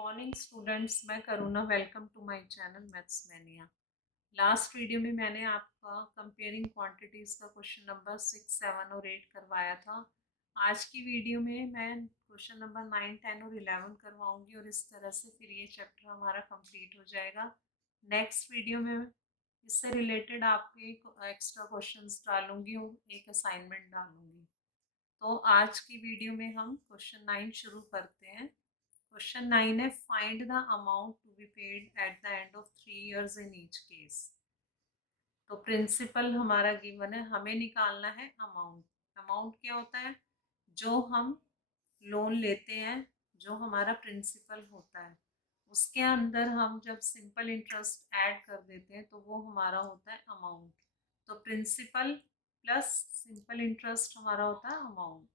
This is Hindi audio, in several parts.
मॉर्निंग स्टूडेंट्स, मैं Karuna. Welcome to my channel maths mania. Last video में मैंने आपका कंपेयरिंग क्वांटिटीज़ का क्वेश्चन नंबर 6, 7 और 8 करवाया था। आज की वीडियो में मैं क्वेश्चन नंबर 9, 10 और 11 करवाऊंगी और इस तरह से फिर ये चैप्टर हमारा कंप्लीट हो जाएगा। नेक्स्ट वीडियो में इससे रिलेटेड आपके एक्स्ट्रा क्वेश्चंस डालूंगी और एक असाइनमेंट डालूंगी। तो आज की वीडियो में हम क्वेश्चन 9 शुरू करते हैं। क्वेश्चन 9 है, find the amount to be paid at the end of 3 years in each case. तो प्रिंसिपल हमारा गिवन है, हमें निकालना है अमाउंट। अमाउंट क्या होता है? जो हम लोन लेते हैं, जो हमारा प्रिंसिपल होता है, उसके अंदर हम जब सिंपल इंटरेस्ट ऐड कर देते हैं तो वो हमारा होता है अमाउंट। तो प्रिंसिपल प्लस सिंपल इंटरेस्ट हमारा होता है अमाउंट।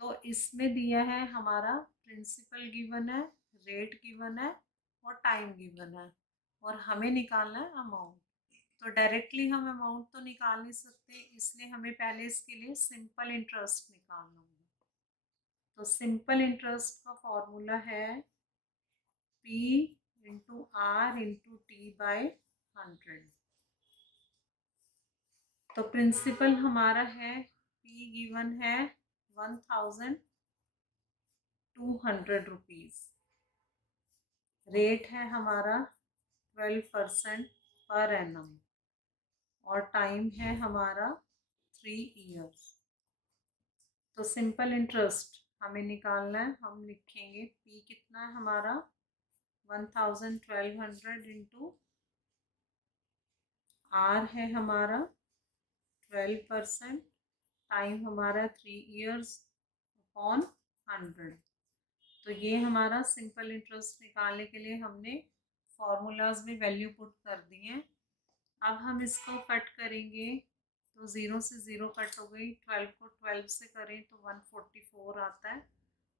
तो इसमें दिया है हमारा प्रिंसिपल गिवन है, रेट गिवन है और टाइम गिवन है और हमें निकालना है अमाउंट। तो डायरेक्टली हम अमाउंट तो निकाल नहीं सकते, इसलिए हमें पहले इसके लिए सिंपल इंटरेस्ट निकालना होगा। तो सिंपल इंटरेस्ट का फॉर्मूला है P into R into T by 100। तो प्रिंसिपल हमारा है, P गिवन है 1200 रुपीज़। रेट है हमारा 12% पर एनम और टाइम है हमारा 3 years। तो सिंपल इंटरेस्ट हमें निकालना है। हम लिखेंगे P कितना है हमारा 1200 इंटू R है हमारा 12%, टाइम हमारा 3 years अपॉन 100। तो ये हमारा सिंपल इंटरेस्ट निकालने के लिए हमने फॉर्मूलाज में वैल्यू पुट कर दी हैं। अब हम इसको कट करेंगे तो 0 से 0 कट हो गई। 12 को 12 से करें तो 144 आता है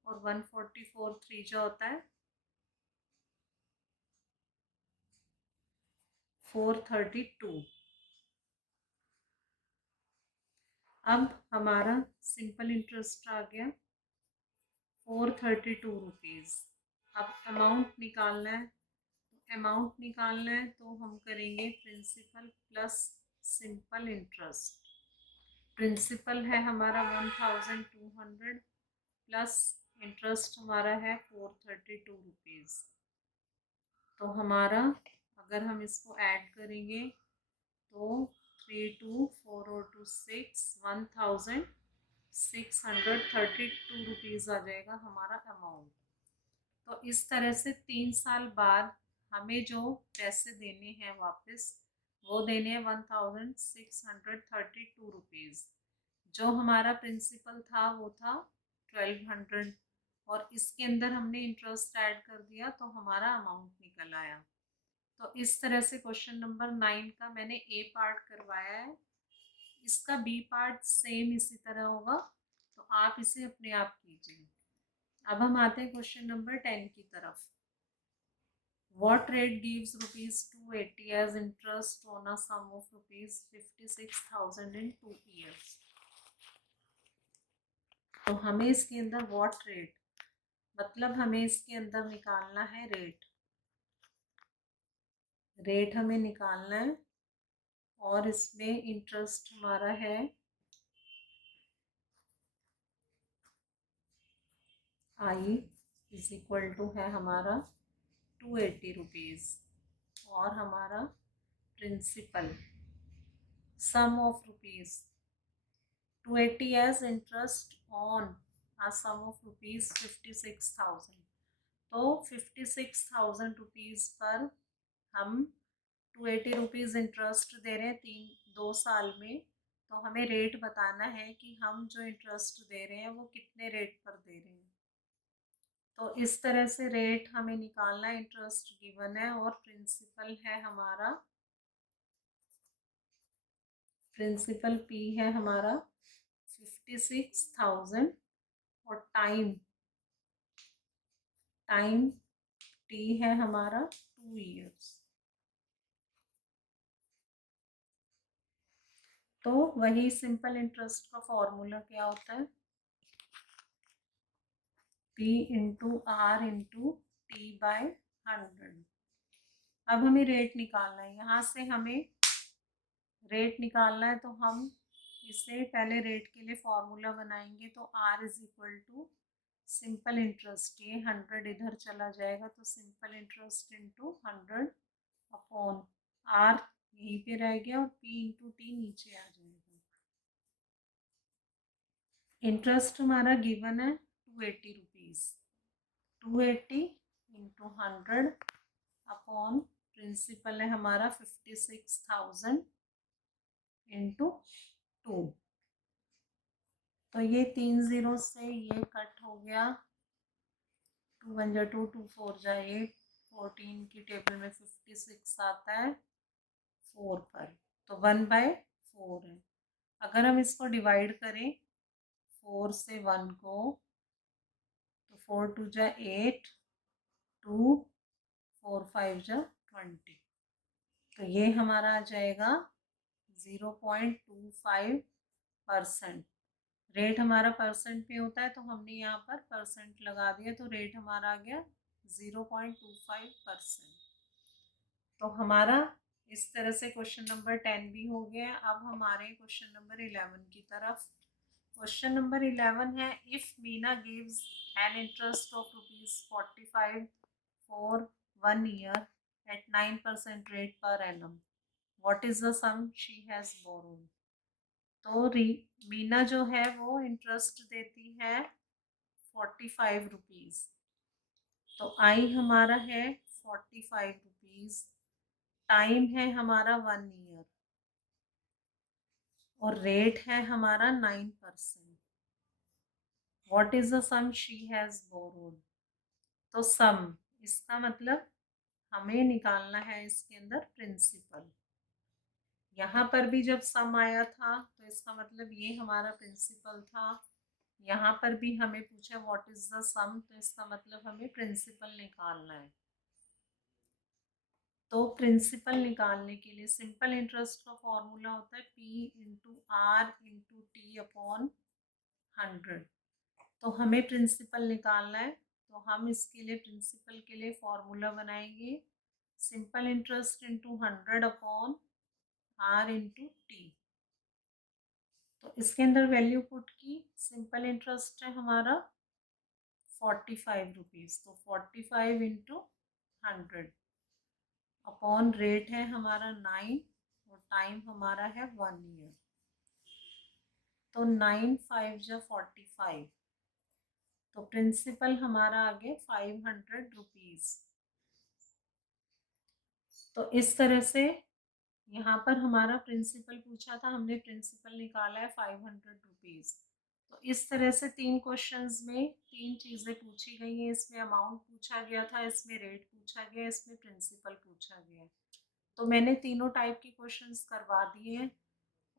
और 144 3 जो होता है 432। अब हमारा सिंपल इंटरेस्ट आ गया 432 रुपीज़। अब अमाउंट निकालना है। अमाउंट निकालना है तो हम करेंगे principal plus simple interest. Principal है हमारा 1200 प्लस इंटरेस्ट हमारा है 432 रुपीज़। तो हमारा अगर हम इसको ऐड करेंगे तो 3 2 4 और 2 6 1632 रुपीज़ आ जाएगा हमारा अमाउंट। तो इस तरह से 3 साल बाद हमें जो पैसे देने हैं वापस, वो देने हैं 1632 रुपीज़। जो हमारा प्रिंसिपल था वो था 1200 और इसके अंदर हमने इंटरेस्ट ऐड कर दिया तो हमारा अमाउंट निकल आया। तो इस तरह से क्वेश्चन नंबर 9 का मैंने ए पार्ट करवाया है। इसका बी पार्ट सेम इसी तरह होगा, तो आप इसे अपने आप कीजिए। अब हम आते हैं क्वेश्चन नंबर 10 की तरफ। What rate gives rupees 280 as interest on a sum of rupees 56,000 in 2 years? तो हमें इसके अंदर what rate मतलब हमें इसके अंदर निकालना है रेट। रेट हमें निकालना है और इसमें इंटरेस्ट हमारा है I इज इक्वल टू है हमारा 280 रुपीज़ और हमारा principal sum of rupees 280 as interest on a sum of rupees 56,000। तो 56,000 रुपीज़ पर हम 280 रुपीज़ इंटरेस्ट दे रहे हैं 2 साल में। तो हमें रेट बताना है कि हम जो इंटरेस्ट दे रहे हैं वो कितने रेट पर दे रहे हैं। तो इस तरह से रेट हमें निकालना, इंटरेस्ट गिवन है और प्रिंसिपल है हमारा, प्रिंसिपल P है हमारा 56,000 और टाइम T है हमारा 2 years। तो वही सिंपल इंटरेस्ट का फॉर्मूला क्या होता है, P into R into t/100। अब हमें रेट निकालना है, यहाँ से हमें रेट निकालना है, तो हम इसे पहले रेट के लिए फॉर्मूला बनाएंगे। तो r is equal to simple interest, ये 100 इधर चला जाएगा, तो simple interest into 100 upon r यहीं पे रह गया और p इंटू टी नीचे आ जाएगा। इंटरेस्ट हमारा गिवन है 280 रुपीज़, 280 इंटू 100 अपॉन प्रिंसिपल है हमारा 56,000 इंटू 2। तो ये 3 ज़ीरो से ये कट हो गया, 2 1 जा 2, 2 4 जा 8, 14 की टेबल में 56 आता है 4 पर, तो 1/4 है। अगर हम इसको डिवाइड करें 4 से 1 को, तो 4 2 जा 8, 2 4 5 जा 20, तो ये हमारा आ जाएगा 0.25%। रेट हमारा परसेंट पे होता है, तो हमने यहाँ पर परसेंट लगा दिया, तो रेट हमारा आ गया 0.25%। तो हमारा इस तरह से क्वेश्चन नंबर 10 भी हो गया। अब हमारे क्वेश्चन नंबर 11 की तरफ। क्वेश्चन नंबर 11 है, if Meena gives an interest of ₹45 for 1 year at 9% rate per annum, what is the sum she has borrowed. तो मीना जो है वो इंटरेस्ट देती है 45 रुपीज़, तो आई हमारा है 45 रुपीज़, टाइम है हमारा 1 ईयर और रेट है हमारा 9%। What is the sum she has borrowed. तो सम, इसका मतलब हमें निकालना है इसके अंदर प्रिंसिपल। यहाँ पर भी जब सम आया था तो इसका मतलब ये हमारा प्रिंसिपल था। यहाँ पर भी हमें पूछा व्हाट इज द सम, तो इसका मतलब हमें प्रिंसिपल निकालना है। तो प्रिंसिपल निकालने के लिए सिंपल इंटरेस्ट का फॉर्मूला होता है P into R into T upon 100। तो हमें प्रिंसिपल निकालना है, तो हम इसके लिए प्रिंसिपल के लिए फॉर्मूला बनाएंगे, simple interest into 100 upon R into T. तो इसके अंदर वैल्यू पुट की, सिंपल इंटरेस्ट है हमारा 45 रुपीज़, तो 45 इंटू 100 अपॉन रेट है हमारा 9 और टाइम हमारा है 1 ईयर, तो 9 5 जा 45, तो प्रिंसिपल हमारा आ गया 500 रुपीज़। तो इस तरह से यहाँ पर हमारा प्रिंसिपल पूछा था, हमने प्रिंसिपल निकाला है 500 रुपीज़। तो इस तरह से 3 क्वेश्चंस में 3 चीज़ें पूछी गई हैं। इसमें अमाउंट पूछा गया था, इसमें रेट पूछा गया, इसमें प्रिंसिपल पूछा गया। तो मैंने तीनों टाइप के क्वेश्चंस करवा दिए हैं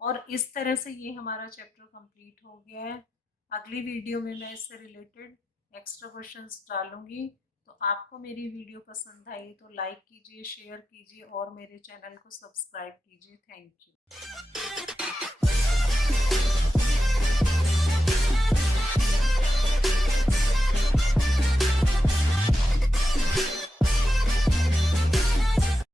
और इस तरह से ये हमारा चैप्टर कंप्लीट हो गया है। अगली वीडियो में मैं इससे रिलेटेड एक्स्ट्रा क्वेश्चंस डालूंगी। तो आपको मेरी वीडियो पसंद आई तो लाइक कीजिए, शेयर कीजिए और मेरे चैनल को सब्सक्राइब कीजिए। Thank you.